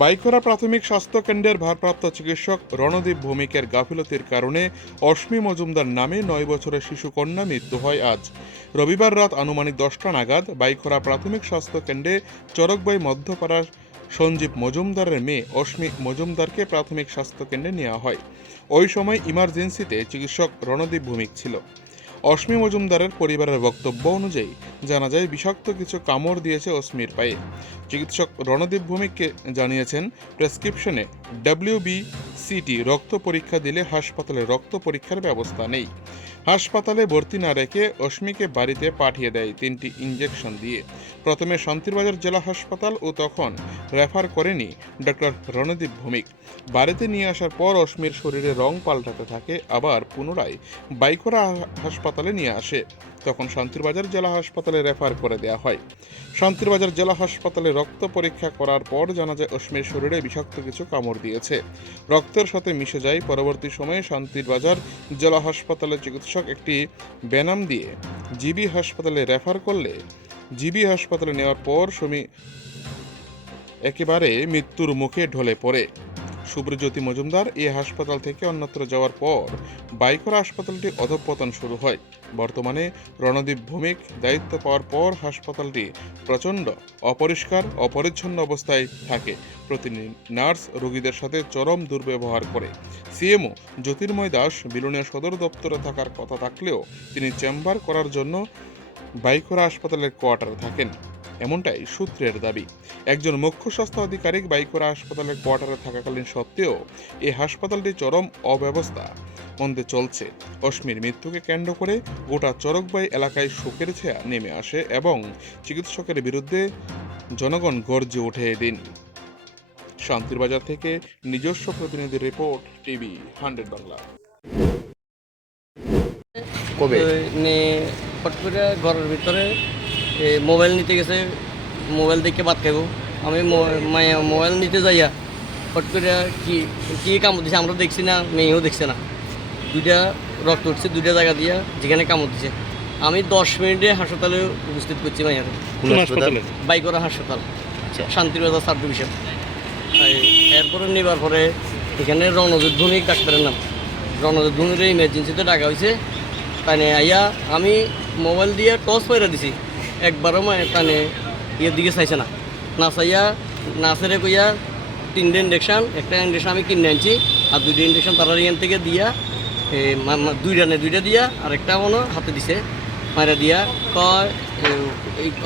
বাইকরা প্রাথমিক স্বাস্থ্য কেন্দ্রের ভারপ্রাপ্ত চিকিৎসক রণদীপ ভৌমিকের গাফিলতির কারণে অশ্মি মজুমদার নামে নয় বছরের শিশু কন্যা মৃত্যু হয় আজ। রবিবার রাত আনুমানিক দশটা নাগাদ বাইখরা প্রাথমিক স্বাস্থ্য কেন্দ্রে চরকবাই মধ্যপাড়ার সঞ্জীব মজুমদারের মেয়ে অশ্মি মজুমদারকে প্রাথমিক স্বাস্থ্য কেন্দ্রে নেওয়া হয়। ওই সময় ইমার্জেন্সিতে চিকিৎসক রণদীপ ভৌমিক ছিল। অশ্মি মজুমদারের পরিবারের বক্তব্য অনুযায়ী জানা যায়, বিষাক্ত কিছু কামড় দিয়েছে অশ্মির পায়ে। চিকিৎসক রণদীপ ভৌমিককে জানিয়েছেন, প্রেসক্রিপশনে ডাব্লিউবি সিটি রক্ত পরীক্ষা দিলে হাসপাতালে রক্ত পরীক্ষার ব্যবস্থা নেই। হাসপাতালে ভর্তি না রেখে অশ্মিকে বাড়িতে পাঠিয়ে দেয় তিনটি ইঞ্জেকশন দিয়ে। প্রথমে শান্তিরবাজার জেলা হাসপাতাল ও তখন রেফার করেনি ডক্টর রণদীপ ভৌমিক। বাড়িতে নিয়ে আসার পর অশ্মির শরীরে রং পাল্টাতে থাকে, আবার পুনরায় বাইকরা হাসপাতালে নিয়ে আসে। তখন শান্তিরবাজার জেলা হাসপাতালে রেফার করে দেওয়া হয়। শান্তিরবাজার জেলা হাসপাতালে রক্ত পরীক্ষা করার পর জানা যায় অশ্মির শরীরে বিষাক্ত কিছু কামড় দিয়েছে। রক্তের সাথে মিশে যায় পরবর্তী সময়ে শান্তিরবাজার জেলা হাসপাতালে চিকিৎসক একটি বেনাম দিয়ে জিবি হাসপাতালে রেফার করলে জিবি হাসপাতালে নেওয়ার পর সমী একেবারে মৃত্যুর মুখে ঢলে পড়ে। সুব্রজ্যোতি মজুমদার এই হাসপাতাল থেকে অন্যত্র যাওয়ার পর বাইকরা হাসপাতালটি অধঃপতন শুরু হয়। বর্তমানে রণদীপ ভৌমিক দায়িত্ব পাওয়ার পর হাসপাতালটি প্রচণ্ড, অপরিষ্কার, অপরিচ্ছন্ন অবস্থায় থাকে। প্রতিদিন নার্স রোগীদের সাথে চরম দুর্ব্যবহার করে। সিএমও জ্যোতির্ময় দাস বিলুনিয়া সদর দপ্তরে থাকার কথা থাকলেও তিনি চেম্বার করার জন্য বাইকরা হাসপাতালের কোয়ার্টারে থাকেন। এমনটাই সূত্রের দাবি। একজন মুখ্য স্বাস্থ্য আধিকারিক বাইকোরা হাসপাতালের কোয়ার্টারে থাকাকালীন সত্ত্বেও এই হাসপাতালটি চরম অব্যবস্থা মধ্যে চলছে। অশ্মির মৃত্যুকে কেন্দ্র করে গোটা চরকবাই এলাকায় শোকের ছায়া নেমে আসে এবং চিকিৎসকের বিরুদ্ধে জনগণ গর্জে ওঠে এদিন। শান্তির বাজার থেকে নিজস্ব প্রতিনিধি রিপোর্ট টিভি হান্ড্রেড বাংলা। কবে? ঘরের ভিতরে মোবাইল নিতে গেছে মোবাইল দেখে বাদ খাব আমি মোবাইল নিতে যাইয়া হট করে কি কি কামড় দিছে আমরা দেখছি না মেয়েও দেখছে না। দুইটা রক্ত উঠছে দুইটা জায়গা দিয়া যেখানে কামড় দিছে আমি দশ মিনিটে হাসপাতালে উপস্থিত করছি মাইয়ার বাইকরা হাসপাতাল। আচ্ছা। Shantibazar sub division. এরপরে নেবার পরে এখানে রণজিৎ ভূমিক ডাক্তারের নাম। রণজিৎ ভূমির ইমার্জেন্সিতে ডাকা হয়েছে তাই আইয়া আমি মোবাইল দিয়ে টস মেরে দিছি। একবারও মানে তানে ইয়ের দিকে চাইছে না। না চাইয়া, না সেরে কইয়া তিনটে ইঞ্জেকশন একটা ইঞ্জেকশন আমি কিনে আনছি, আর দুইটা ইঞ্জেকশন তারা এখান থেকে দিয়া দুইটা নে, দুইটা দিয়া, আর একটা মনে হাতে দিছে মারা দিয়া, কয়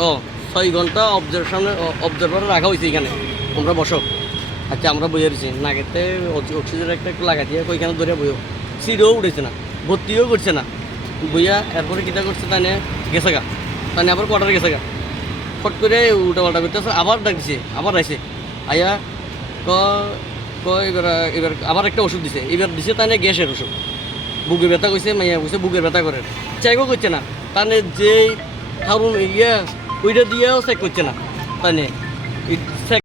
ও, ছয় ঘণ্টা অবজারভেশন অবজারভার রাখা হয়েছে এখানে, তোমরা বসো। আচ্ছা আমরা বইয়ে রয়েছি নাগেতে অক্সিজেন একটা একটু লাগা দিয়ে ওইখানে ধরে বইও। সিটও উঠেছে না, ভর্তিও করছে না। বইয়া এরপরে কিতা করছে তাই গেছে গা। তাই আবার কোয়ার্টারে গেছে গা। ফট করে উল্টা পাল্টা করতেছে, আবার ডাক দিছে, আবার আইসে আয়া ক এবার এবার আবার একটা ওষুধ দিছে, এবার দিছে তাহলে গ্যাসের ওষুধ। বুকে ব্যথা কইছে, মাইয়া কইছে বুকের ব্যথা করে। চেকও করছে না। তাহলে যে থারুন ইয়ে ওইটা দিয়েও চেক করছে না। তানে